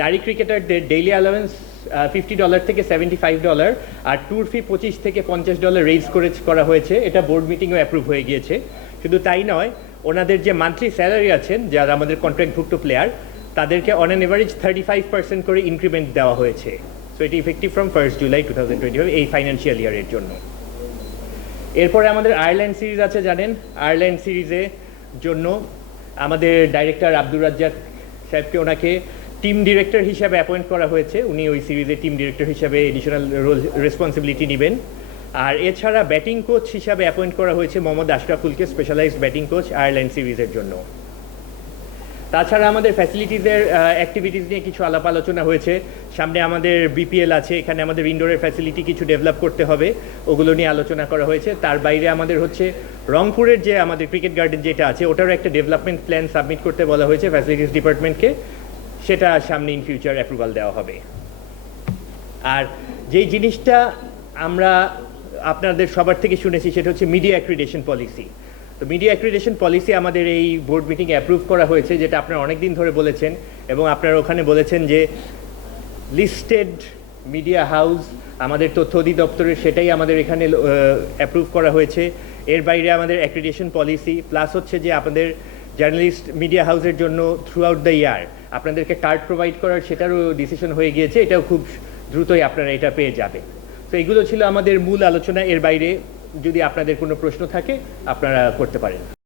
নারী ক্রিকেটারদের daily allowance fifty dollar থেকে সেভেন্টি ফাইভ ডলার আর ট্যুর ফি পঁচিশ থেকে পঞ্চাশ ডলার রেজ করে করা হয়েছে। এটা বোর্ড মিটিংও অ্যাপ্রুভ হয়ে গিয়েছে। শুধু তাই নয়, ওনাদের যে মান্থলি স্যালারি আছেন, যারা আমাদের কন্ট্রাক্টভুক্ত প্লেয়ার তাদেরকে on an average thirty five percent করে ইনক্রিমেন্ট দেওয়া হয়েছে। সো এটি effective from first July two thousand twenty এই ফাইন্যান্সিয়াল ইয়ারের জন্য। এরপরে আমাদের আয়ারল্যান্ড সিরিজ আছে, জানেন? আয়ারল্যান্ড সিরিজে জন্য আমাদের ডাইরেক্টর আব্দুর রাজ্জাক সাহেবকে ওনাকে টিম ডিরেক্টর হিসাবে অ্যাপয়েন্ট করা হয়েছে। উনি ওই সিরিজে টিম ডিরেক্টর হিসাবে এডিশনাল রোল রেসপন্সিবিলিটি নেবেন। আর এছাড়া ব্যাটিং কোচ হিসাবে অ্যাপয়েন্ট করা হয়েছে মোহাম্মদ আশরাফুলকে স্পেশালাইজড ব্যাটিং কোচ আয়ারল্যান্ড সিরিজের জন্য। তাছাড়া আমাদের ফ্যাসিলিটিসের অ্যাক্টিভিটিস নিয়ে কিছু আলাপ আলোচনা হয়েছে। সামনে আমাদের বিপিএল আছে, এখানে আমাদের ইনডোরের ফ্যাসিলিটি কিছু ডেভেলপ করতে হবে। ওগুলো নিয়ে আলোচনা করা হয়েছে। তার বাইরে আমাদের হচ্ছে রংপুরের যে আমাদের ক্রিকেট গার্ডেন যেটা আছে, ওটারও একটা ডেভেলপমেন্ট প্ল্যান সাবমিট করতে বলা হয়েছে ফ্যাসিলিটিস ডিপার্টমেন্টকে সেটা সামনে ইন ফিউচার অ্যাপ্রুভাল দেওয়া হবে। আর যেই জিনিসটা আমরা আপনাদের সবার থেকে শুনেছি, সেটা হচ্ছে মিডিয়া অ্যাক্রিডেশন পলিসি তো মিডিয়া অ্যাক্রিডেশন পলিসি আমাদের এই বোর্ড মিটিংয়ে অ্যাপ্রুভ করা হয়েছে, যেটা আপনারা অনেক দিন ধরে বলেছেন এবং আপনারা ওখানে বলেছেন যে লিস্টেড মিডিয়া হাউস আমাদের তথ্য অধিদপ্তরের সেটাই আমাদের এখানে অ্যাপ্রুভ করা হয়েছে। এর বাইরে আমাদের অ্যাক্রিডেশন পলিসি প্লাস হচ্ছে যে আপনাদের জার্নালিস্ট মিডিয়া হাউসের জন্য থ্রু আউট দ্য ইয়ার আপনাদেরকে কার্ড প্রোভাইড করার সেটারও ডিসিশন হয়ে গিয়েছে, এটাও খুব দ্রুতই আপনারা এটা পেয়ে যাবে তো এগুলো ছিল আমাদের মূল আলোচনা, এর বাইরে যদি আপনাদের কোনো প্রশ্ন থাকে, আপনারা করতে পারেন।